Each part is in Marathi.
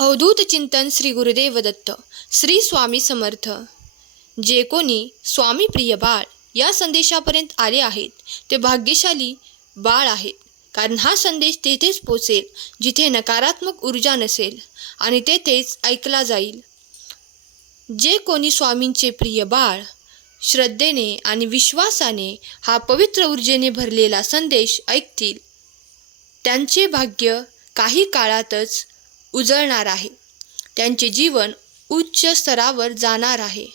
अवधूत चिंतन श्री गुरुदेव दत्त श्री स्वामी समर्थ. जे कोणी स्वामी प्रिय बाळ या संदेशापर्यंत आले आहेत ते भाग्यशाली बाळ आहेत कारण हा संदेश तेथेच पोचेल जिथे नकारात्मक ऊर्जा नसेल आणि तेथेच ऐकला जाईल. जे कोणी स्वामींचे प्रिय बाळ श्रद्धेने आणि विश्वासाने हा पवित्र ऊर्जेने भरलेला संदेश ऐकतील त्यांचे भाग्य काही काळातच उजळणार आहे. त्यांचे जीवन उच्च स्तरावर जाणार आहे.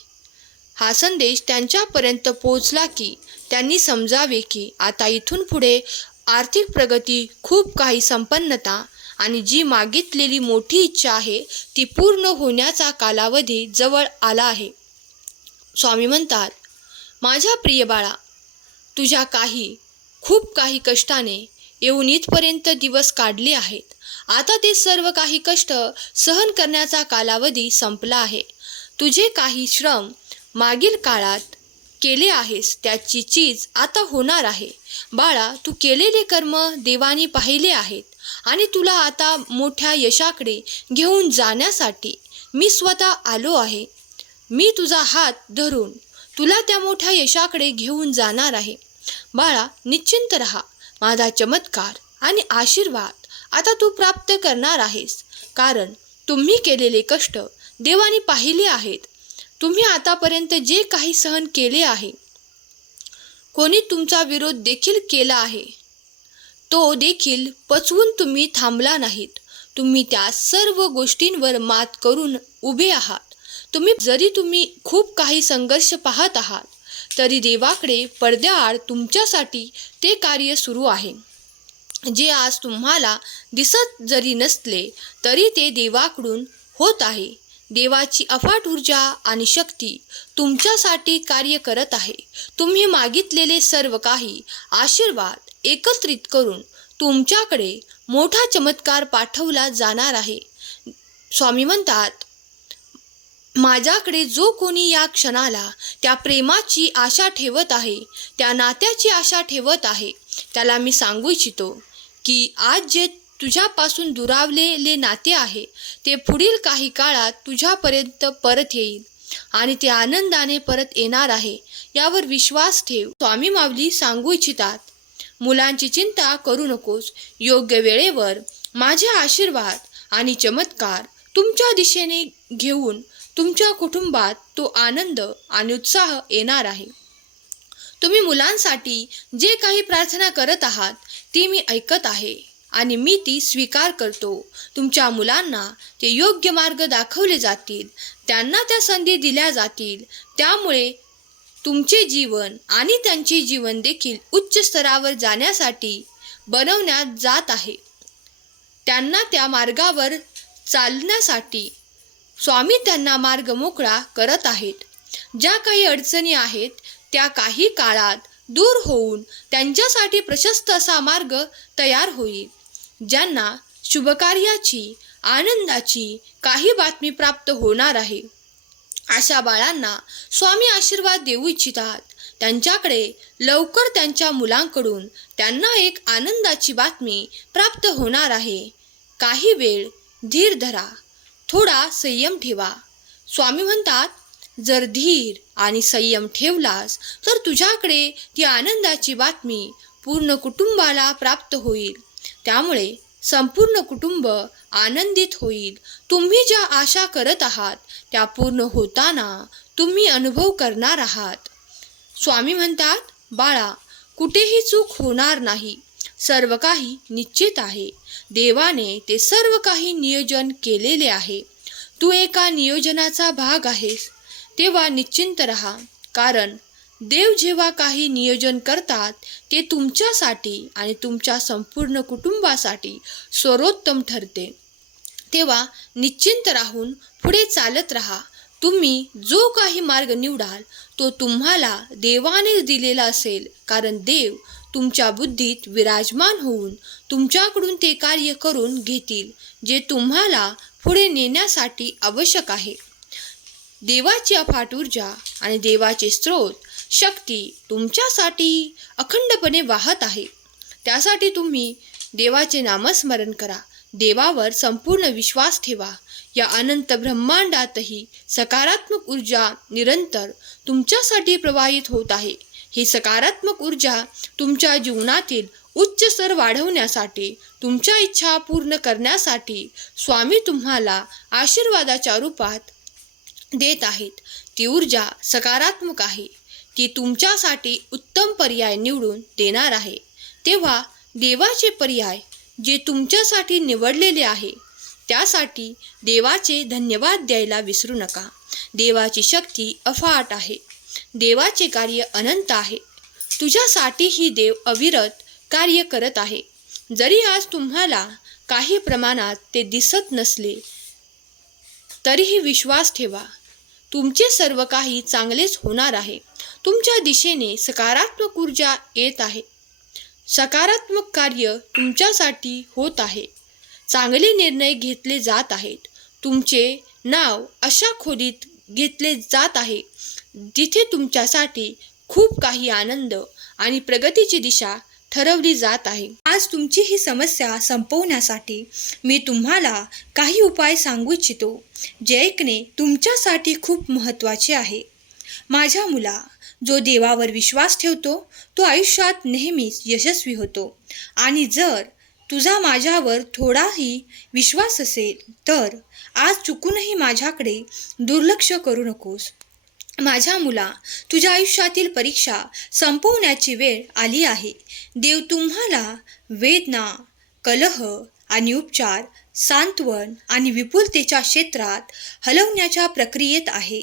हा संदेश त्यांच्यापर्यंत पोहोचला की त्यांनी समजावे की आता इथून पुढे आर्थिक प्रगती खूप काही संपन्नता आणि जी मागितलेली मोठी इच्छा आहे ती पूर्ण होण्याचा कालावधी जवळ आला आहे. स्वामी म्हणतात माझ्या प्रिय बाळा तुझ्या काही खूप काही कष्टाने येऊन इथपर्यंत दिवस काढले आहेत. आता ते सर्व काही कष्ट सहन करण्याचा कालावधी संपला आहे. तुझे काही श्रम मागील काळात केले आहेस त्याची चीज आता होणार आहे. बाळा तू केलेले कर्म देवानी पाहिले आहेत आणि तुला आता मोठ्या यशाकडे घेऊन जाण्यासाठी मी स्वतः आलो आहे. मी तुझा हात धरून तुला त्या मोठ्या यशाकडे घेऊन जाणार आहे. बाळा निश्चिंत रहा. माझा चमत्कार आणि आशीर्वाद आता तू प्राप्त करणार आहेस. कारण तुम्ही केलेले कष्ट देवाने पाहिले आहेत. तुम्ही आतापर्यंत जे काही सहन केले आहे कोणी तुमचा विरोध देखील केला आहे. तो देखील पचवून तुम्ही थांबला नाहीत. तुम्ही त्या सर्व गोष्टींवर मात करून उभे आहात. तुम्ही जरी तुम्ही खूप काही संघर्ष पाहत आहात तरी देवाकडे पडद्याआड तुमच्यासाठी ते कार्य सुरू आहे. जे आज तुम्हाला दिसत जरी नसले तरी ते देवाकडून होत आहे. देवाची अफाट ऊर्जा आणि शक्ती तुमच्यासाठी कार्य करत आहे. तुम्ही मागितलेले सर्व काही आशीर्वाद एकत्रित करून तुमच्याकडे मोठा चमत्कार पाठवला जाणार आहे. स्वामी म्हणतात माझ्याकडे जो कोणी या क्षणाला त्या प्रेमाची आशा ठेवत आहे त्या नात्याची आशा ठेवत आहे त्याला मी सांगू इच्छितो. की आज जे तुझ्यापासून दुरावलेले नाते आहे ते पुढील काही काळात तुझ्यापर्यंत परत येईल आणि ते आनंदाने परत येणार आहे यावर विश्वास ठेव. स्वामी माऊली सांगू इच्छितात मुलांची चिंता करू नकोस. योग्य वेळेवर माझे आशीर्वाद आणि चमत्कार तुमच्या दिशेने घेऊन तुमच्या कुटुंबात तो आनंद आणि उत्साह येणार आहे. तुम्ही मुलांसाठी जे काही प्रार्थना करत आहात ती मी ऐकत आहे आणि मी ती स्वीकार करतो. तुमच्या मुलांना ते योग्य मार्ग दाखवले जातील. त्यांना त्या संधी दिल्या जातील. त्यामुळे तुमचे जीवन आणि त्यांचे जीवन देखील उच्च स्तरावर जाण्यासाठी बनवण्यात जात आहे. त्यांना त्या मार्गावर चालण्यासाठी स्वामी त्यांना मार्ग मोकळा करत आहेत. ज्या काही अडचणी आहेत त्या काही काळात दूर होऊन त्यांच्यासाठी प्रशस्त असा मार्ग तयार होईल ज्यांना शुभकार्याची आनंदाची काही बातमी प्राप्त होणार आहे. अशा बाळांना स्वामी आशीर्वाद देऊ इच्छितात. त्यांच्याकडे लवकर त्यांच्या मुलांकडून त्यांना एक आनंदाची बातमी प्राप्त होणार आहे. काही वेळ धीर धरा थोडा संयम ठेवा. स्वामी म्हणतात जर धीर आणि संयम ठेवलास तर तुझ्याकडे ती आनंदाची बातमी पूर्ण कुटुंबाला प्राप्त होईल. त्यामुळे संपूर्ण कुटुंब आनंदित होईल. तुम्ही ज्या आशा करत आहात त्या पूर्ण होताना तुम्ही अनुभव करणार आहात. स्वामी म्हणतात बाळा कुठेही चूक होणार नाही. सर्व काही निश्चित आहे. देवाने ते सर्व काही नियोजन केलेले आहे. तू एका नियोजनाचा भाग आहेस. तेव्हा निश्चिंत रहा कारण देव जेव्हा काही नियोजन करतात ते तुमच्यासाठी आणि तुमच्या संपूर्ण कुटुंबासाठी सर्वोत्तम ठरते. तेव्हा निश्चिंत राहून पुढे चालत राहा. तुम्ही जो काही मार्ग निवडाल तो तुम्हाला देवाने दिलेला असेल कारण देव तुमच्या बुद्धीत विराजमान होऊन तुमच्याकडून ते कार्य करून घेतील जे तुम्हाला पुढे नेण्यासाठी आवश्यक आहे. देवाची अफाट ऊर्जा आणि देवाचे स्रोत शक्ती तुमच्यासाठी अखंडपणे वाहत आहे. त्यासाठी तुम्ही देवाचे नामस्मरण करा. देवावर संपूर्ण विश्वास ठेवा. या अनंत ब्रह्मांडातही सकारात्मक ऊर्जा निरंतर तुमच्यासाठी प्रवाहित होत आहे. ही सकारात्मक ऊर्जा तुमच्या जीवनातील उच्च स्तर वाढवण्यासाठी तुमच्या इच्छा पूर्ण करण्यासाठी स्वामी तुम्हाला आशीर्वादाच्या रूपात देत आहेत. ती ऊर्जा सकारात्मक आहे. ती तुमच्यासाठी उत्तम पर्याय निवडून देणार आहे. तेव्हा देवाचे पर्याय जे तुमच्यासाठी निवडलेले आहे त्यासाठी देवाचे धन्यवाद द्यायला विसरू नका. देवाची शक्ती अफाट आहे. देवाचे कार्य अनंत आहे. तुझ्यासाठी ही देव अविरत कार्य करत आहे. जरी आज तुम्हाला काही प्रमाणात ते दिसत नसले तरीही विश्वास ठेवा. तुमचे सर्व काही चांगलेच होणार आहे. तुमच्या दिशेने सकारात्मक ऊर्जा येत आहे. सकारात्मक कार्य तुमच्यासाठी होत आहे. चांगले निर्णय घेतले जात आहेत. तुमचे नाव अशा खोलीत घेतले जात आहे जिथे तुमच्यासाठी खूप काही आनंद आणि प्रगतीची दिशा ठरवली जात आहे. आज तुमची ही समस्या संपवण्यासाठी मी तुम्हाला काही उपाय सांगू इच्छितो जे ऐकणे तुमच्यासाठी खूप महत्त्वाचे आहे. माझ्या मुला जो देवावर विश्वास ठेवतो तो आयुष्यात नेहमीच यशस्वी होतो. आणि जर तुझा माझ्यावर थोडाही विश्वास असेल तर आज चुकूनही माझ्याकडे दुर्लक्ष करू नकोस. माझ्या मुला तुझ्या आयुष्यातील परीक्षा संपवण्याची वेळ आली आहे. देव तुम्हाला वेदना कलह आणि उपचार सांत्वन आणि विपुलतेच्या क्षेत्रात हलवण्याच्या प्रक्रियेत आहे.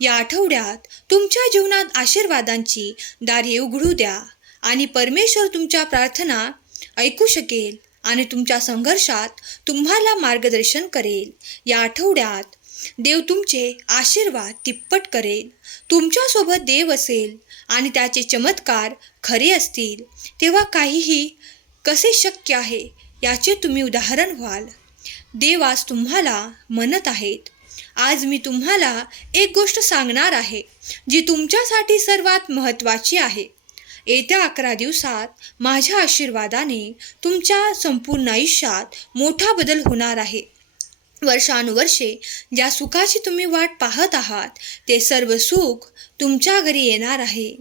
या आठवड्यात तुमच्या जीवनात आशीर्वादांची दारे उघडू द्या आणि परमेश्वर तुमच्या प्रार्थना ऐकू शकेल आणि तुमच्या संघर्षात तुम्हाला मार्गदर्शन करेल. या आठवड्यात देव तुमचे आशीर्वाद तिप्पट करेल. तुमच्यासोबत देव असेल आणि त्याचे चमत्कार खरे असतील. तेव्हा काहीही कसे शक्य आहे याचे तुम्ही उदाहरण व्हाल. देव आज तुम्हाला म्हणत आहेत. आज मी तुम्हाला एक गोष्ट सांगणार आहे जी तुमच्यासाठी सर्वात महत्त्वाची आहे. येत्या अकरा दिवसात माझ्या आशीर्वादाने तुमच्या संपूर्ण आयुष्यात मोठा बदल होणार आहे. वर्षानुवर्षे ज्या सुखाची तुम्ही वाट पाहत आहात ते सर्व सुख तुमच्या घरी येणार आहे.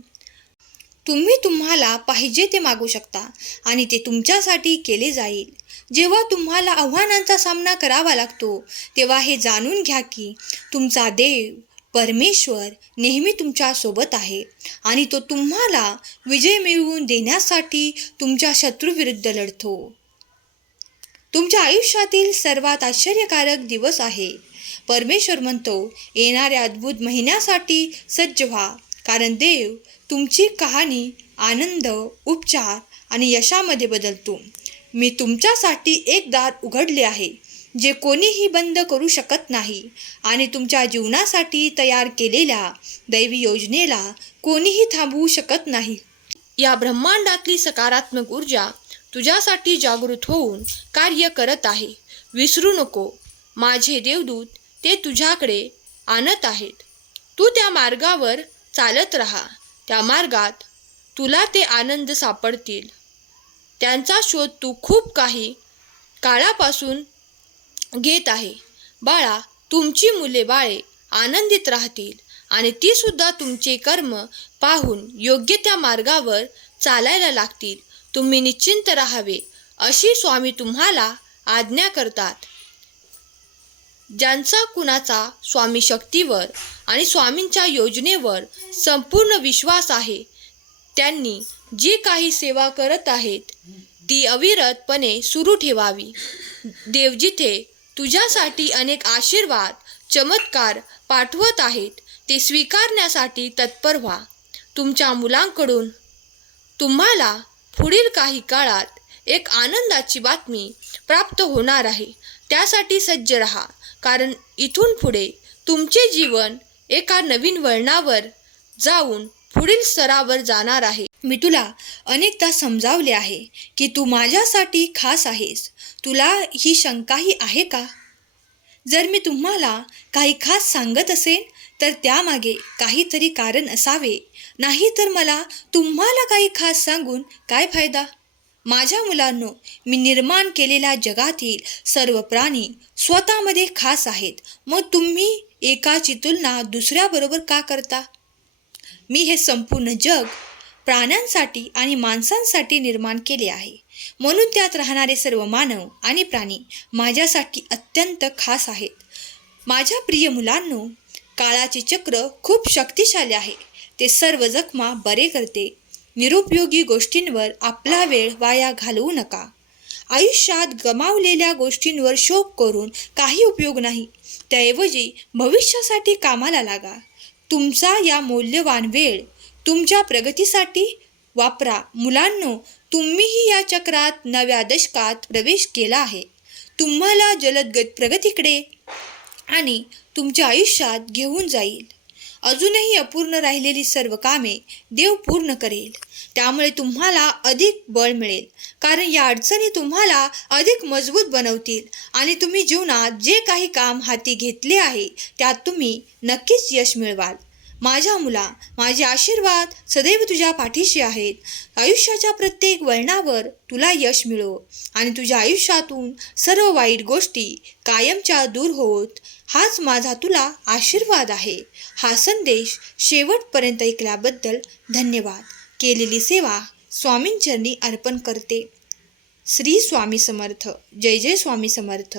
तुम्ही तुम्हाला पाहिजे ते मागू शकता आणि ते तुमच्यासाठी केले जाईल. जेव्हा तुम्हाला आव्हानांचा सामना करावा लागतो तेव्हा हे जाणून घ्या की तुमचा देव परमेश्वर नेहमी तुमच्यासोबत आहे आणि तो तुम्हाला विजय मिळवून देण्यासाठी तुमच्या शत्रूविरुद्ध लढतो. तुमच्या आयुष्यातील सर्वात आश्चर्यकारक दिवस आहे. परमेश्वर म्हणतो येणाऱ्या अद्भुत महिन्यासाठी सज्ज व्हा कारण देव तुमची कहाणी आनंद उपचार आणि यशामध्ये बदलतो. मी तुमच्यासाठी एक दार उघडले आहे जे कोणीही बंद करू शकत नाही आणि तुमच्या जीवनासाठी तयार केलेल्या दैवी योजनेला कोणीही थांबवू शकत नाही. या ब्रह्मांडातली सकारात्मक ऊर्जा तुझ्यासाठी जागृत होऊन कार्य करत आहे. विसरू नको. माझे देवदूत ते तुझ्याकडे आणत आहेत. तू त्या मार्गावर चालत राहा. त्या मार्गात तुला ते आनंद सापडतील. त्यांचा शोध तू खूप काही काळापासून घेत आहे. बाळा तुमची मुले बाळे आनंदित राहतील आणि तीसुद्धा तुमचे कर्म पाहून योग्य त्या मार्गावर चालायला लागतील. तुम्ही निश्चिंत राहावे अशी स्वामी तुम्हाला आज्ञा करतात. ज्यांचा कुणाचा स्वामी शक्तीवर आणि स्वामींच्या योजनेवर संपूर्ण विश्वास आहे त्यांनी जी काही सेवा करत आहेत ती अविरतपणे सुरू ठेवावी. देव जिथे तुझ्यासाठी अनेक आशीर्वाद चमत्कार पाठवत आहेत ते स्वीकारण्यासाठी तत्पर व्हा. तुमच्या मुलांकडून तुम्हाला पुढील काही काळात एक आनंदाची बातमी प्राप्त होणार आहे. त्यासाठी सज्ज रहा कारण इथून पुढे तुमचे जीवन एका नवीन वळणावर जाऊन पुढील स्तरावर जाणार आहे. मी तुला अनेकदा समजावले आहे की तू माझ्यासाठी खास आहेस. तुला ही शंकाही आहे का? जर मी तुम्हाला काही खास सांगत असेल तर त्यामागे काहीतरी कारण असावे. नाही तर मला तुम्हाला काही खास सांगून काय फायदा? माझ्या मुलांनो मी निर्माण केलेल्या जगातील सर्व प्राणी स्वतःमध्ये खास आहेत. मग तुम्ही एकाची तुलना दुसऱ्याबरोबर का करता? मी हे संपूर्ण जग प्राण्यांसाठी आणि माणसांसाठी निर्माण केले आहे. म्हणून त्यात राहणारे सर्व मानव आणि प्राणी माझ्यासाठी अत्यंत खास आहेत. माझ्या प्रिय मुलांनो काळाचे चक्र खूप शक्तिशाली आहे. ते सर्व जखमा बरे करते. निरुपयोगी गोष्टींवर आपला वेळ वाया घालवू नका. आयुष्यात गमावलेल्या गोष्टींवर शोक करून काही उपयोग नाही. त्याऐवजी भविष्यासाठी कामाला लागा. तुमचा या मौल्यवान वेळ तुमच्या प्रगतीसाठी वापरा. मुलांनो तुम्हीही या चक्रात नव्या दशकात प्रवेश केला आहे. तुम्हाला जलदगत प्रगतीकडे आणि तुमच्या आयुष्यात घेऊन जाईल. अजूनही अपूर्ण राहिलेली सर्व कामे देव पूर्ण करेल. त्यामुळे तुम्हाला अधिक बळ मिळेल. कारण या अडचणी तुम्हाला अधिक मजबूत बनवतील आणि तुम्ही जीवनात जे काही काम हाती घेतले आहे त्यात तुम्ही नक्कीच यश मिळवाल. माझ्या मुला माझे आशीर्वाद सदैव तुझ्या पाठीशी आहेत. आयुष्याच्या प्रत्येक वळणावर तुला यश मिळो आणि तुझ्या आयुष्यातून सर्व वाईट गोष्टी कायमच्या दूर होत. हाच माझा तुला आशीर्वाद आहे. हा संदेश शेवटपर्यंत ऐकल्याबद्दल धन्यवाद. केलेली सेवा स्वामींचरणी अर्पण करते. श्री स्वामी समर्थ. जय जय स्वामी समर्थ.